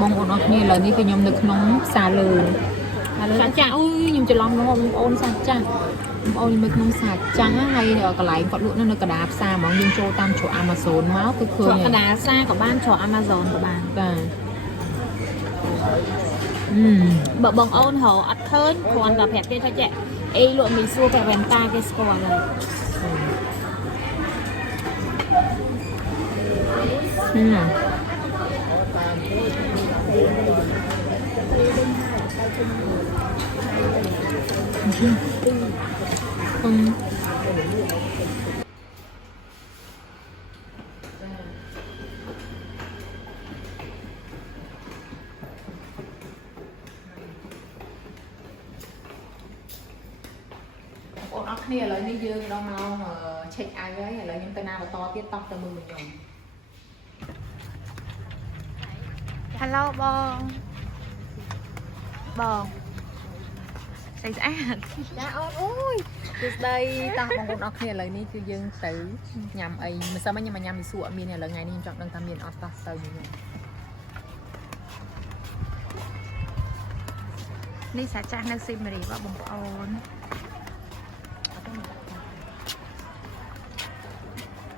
បងអូនអស់គ្នាឥឡូវនេះគឺខ្ញុំនៅក្នុងផ្សារលើសាចាស់អើយខ្ញុំច្រឡំបងអូនសាចាស់បងអូននៅក្នុងសាចាស់ហើយកន្លែងគាត់លក់នៅកណ្ដាលផ្សារហ្មងយើងចូលតាមជ្រក់ Amazon មកគឺឃើញកណ្ដាលផ្សារក៏បានជ្រក់ Amazon ក៏បានបាទបើបងអូនរកអត់ឃើញគ្រាន់តែប្រាប់គេថាចេះអីលក់មីសួរតែវ៉ែនតាគេស្គាល់ហើយបងអរគ្នាឥឡូវនេះយើងដល់ម៉ោង check out ហើយឥឡូវខ្ញុំទៅណាបន្តទៀតតោះទៅមើលខ្ញុំ Hello បងស្អាតចាអូនអូយគឺស្ដីតោះបងប្អូនអរគ្នាឥឡូវនេះគឺយើងទៅញ៉ាំអីមិនសិនខ្ញុំមកញ៉ាំមីសួរអត់មានទេឥឡូវថ្ងៃនេះខ្ញុំចង់ដឹងថាមានអត់តោះទៅញ៉ាំនេះសាចាស់នៅស៊ីមេរីបងប្អូន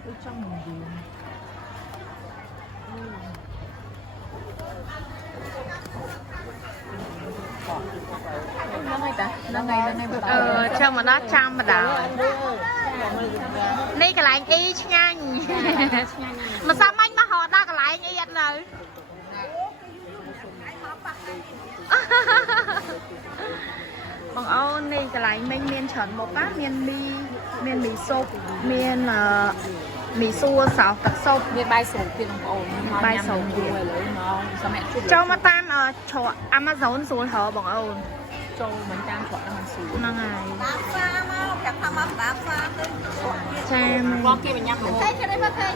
ដូចចង់និយាយហ្នឹងហើយតាហ្នឹងហើយចាំមកដល់ចាំម្ដងនេះកន្លែងអ៊ីឆ្ងាញ់មិនសមអញមកហត់ដល់កន្លែងអ៊ីអត់នៅបងអូននេះកន្លែងមិញមានច្រើនមុខណាមានមីស៊ុបមានមីសួរសោសទឹកស៊ុបមានបាយស្រូបទៀតបងប្អូនបាយស្រូបទៀតឥឡូវមកសម្រាប់ជួបចូលមកតាមជ្រក់ Amazon ស្រួលហៅបងអូនចូលមិនតាមជ្រក់ហ្នឹងស្រួលហ្នឹងហើយតាមផ្សារមកចាំថាមកតាមផ្សារទៅចាបងគេបញ្ញាប់មកតែគេមកឃើញ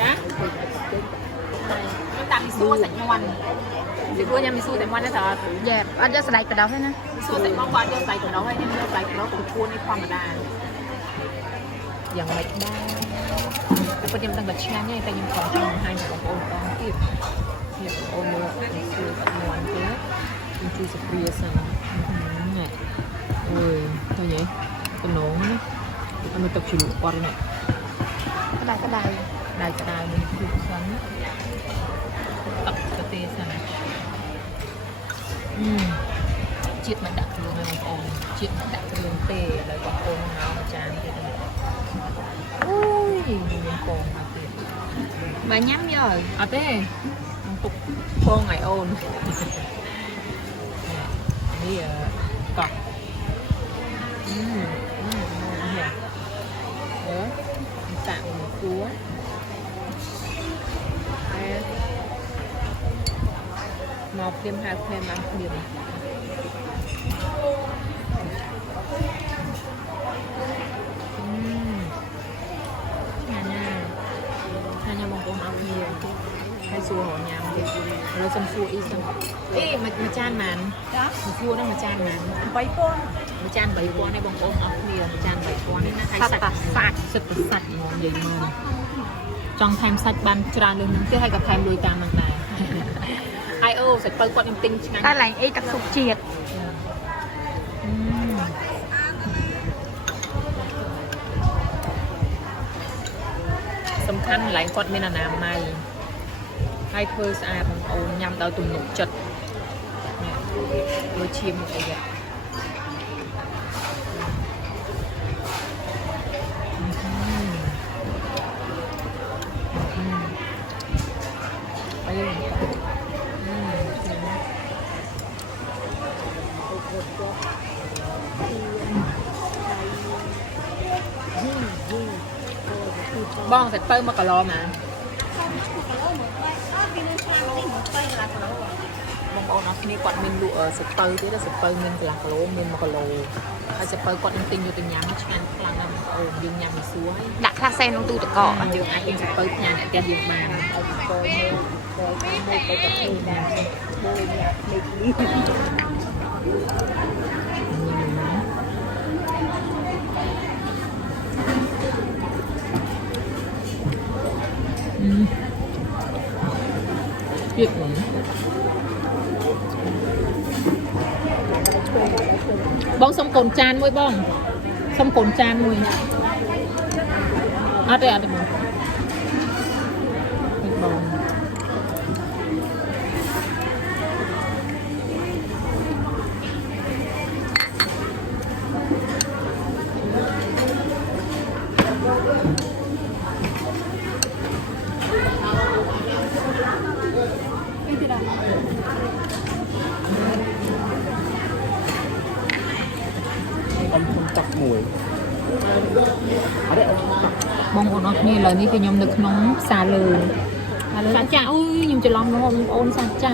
ចាខ្ញុំតាមមីសួរសាច់មាន់ពីព្រោះញ៉ាំមីសួរតែមាន់ទេតើយ៉ាអត់យកស្បែកបដោះទេណាមីសួរតែមកគាត់យកស្បែកបដោះហើយខ្ញុំយកស្បែកបដោះគួរនេះធម្មតាយ៉ាងម៉េចដែរតែខ្ញុំដឹងតែឆ្ងាញ់ទេតែខ្ញុំខំចង់បង្ហាញបងប្អូនតទៀតនេះបងប្អូនមើលមីសួរសាច់មាន់ទេខ្ញុំជួយសុព្រាសិននេះអើយឃើញទេតំណងណាអត់ទឹកជ្រលក់គាត់នេះក្តៅដៃនេះគឺខ្លាំងណាទឹកទៅទេសិនជាតិមិនដាក់គ្រឿងទេបងប្អូនជាតិមិនដាក់គ្រឿងទេឥឡូវបងប្អូនមកមួយចានទៀតអូយមានកងមកទៀតបើញ៉ាំយកអត់ទេខ្ញុំទុកពងឲ្យអូននេះកោះសាក់មួយគួរមកព្រាមហៅព្រាមឡើងព្រាមញ៉ាំបងប្អូនអរគ្នាហើយសួររញ៉ាំទៀតឥឡូវសុំសួរអ៊ីសិនអីមួយចានម៉ានចាមួយសួរហ្នឹងមួយចានម៉ាន3000មួយចាន3000នេះបងប្អូនអរគ្នាមួយចាន3000នេះណាហើយសាច់សិតទៅសាច់ហ្មងនិយាយមកចង់ថែមសាច់បានច្រើនលើសនឹងទៀតហើយក៏ថែមលុយតាមនឹងដែរហើយអូសាច់បើគាត់ខ្ញុំទិញឆ្ងាញ់តែឡើងអីទឹកស៊ុបជាតិសំខាន់កន្លែងគាត់មានអនាម័យហើយធ្វើស្អាតបងប្អូនញ៉ាំដោយទំនុកចិត្តមើលឈាមអីហ្នឹងបងសាច់បើ1គីឡូណាបងប្អូនអរគ្នាគាត់មានលក់សាច់បើទៀតសាច់បើមានកន្លះគីឡូមាន1គីឡូហើយសាច់បើគាត់នឹងទិញយកទៅញ៉ាំឆ្ងាញ់ខ្លាំងណាស់បងប្អូនយើងញ៉ាំមិនសួរហើយដាក់ខ្លះសេនក្នុងទូទឹកកកយើងអាចទិញសាច់បើផ្ញើអ្នកផ្ទះយើងបាន Việt nữa. Bông xong cồn chan môi bông. Xong cồn chan môi. Đây bông. Bông. Ông không chặt mùi. Bông ôn ớt này là ní cái nhóm được nóng xà lừ. Xà chả ôi nhưng chỉ lòng nó ôn xà chả.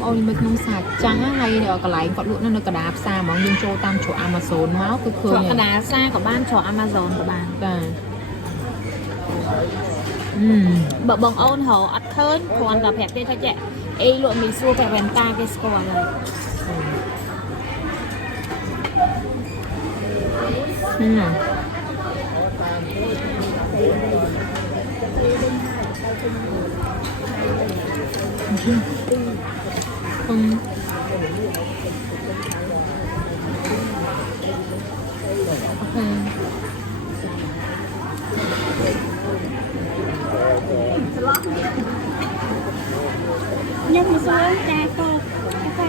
Ôi mình nóng xà chả hay là cái lại còn luôn nó cái đạp xa mà nhưng cho tam chỗ Amazon máu cứ khơi. cái đá xa của ban chỗ Amazon của bạn. Và Bờ bông ôn hồ ắt khơi còn gặp hẹp đây thôi chị. Ê lụa mì xua phải vẹn ta cái score này. Nhưng mà sao cha cô cái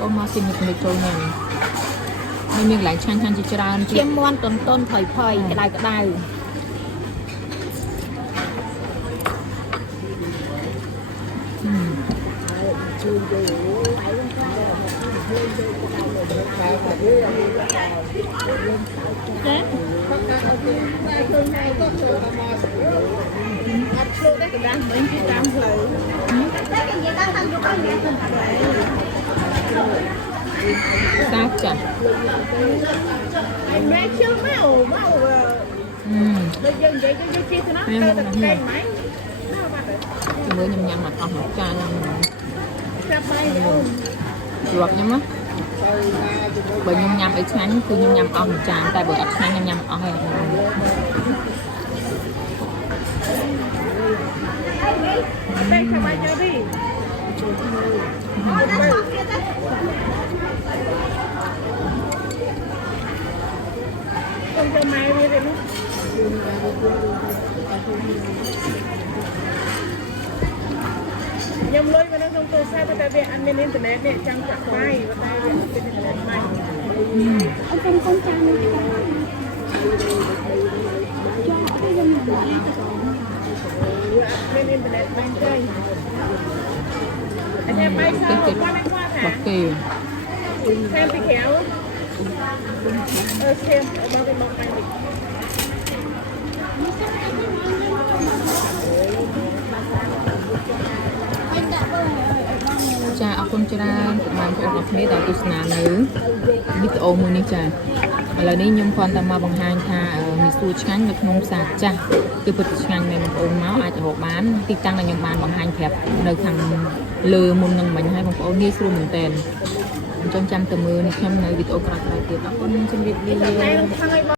ôn mà xin được trôi này mình miếng lại chan chan chỉ ra chiêm ngoan tôn thời phơi cái đài xác chả mẹ chưa máu bây giờ vậy cái chia cho nó cây máy mới nhâm nhâm mà còn một chai cà phê đâu luộc nhâm á bởi nhâm nhâm ấy chánคือnhâm nhâm on một chai tại bởi ắt chán nhâm nhâm on hay đây cà phê cho đi không cho mai đi đấy nhầm lôi mà nó không tôi sao tại vì ăn bên internet này chẳng chặt mai và tại vì bên internet mai ông không cha mình bên internet mai chơi anh em bay sao qua đây qua thả bạc kỳ xem bị khéo xem ở bao cái mong mai mìnhចាអរគុណច្រើនបងប្អូនអរគ្នាដែលទស្សនានៅវីដេអូមួយនេះចាឥឡូវនេះខ្ញុំគ្រាន់តែមកបង្ហាញថាមីស៊ូឆ្ងាញ់នៅក្នុងផ្សារចាស់គឺពិតជាឆ្ងាញ់មែនបងប្អូនមកអាចរកបានទីតាំងដែលខ្ញុំបានបង្ហាញប្រាប់នៅខាងលើមុននឹងមិញហើយបងប្អូនងាយស្រួលមែនតើអញ្ចឹងចាំទៅមើលនេះខ្ញុំនៅវីដេអូក្រោយៗទៀតអរគុណជម្រាបលា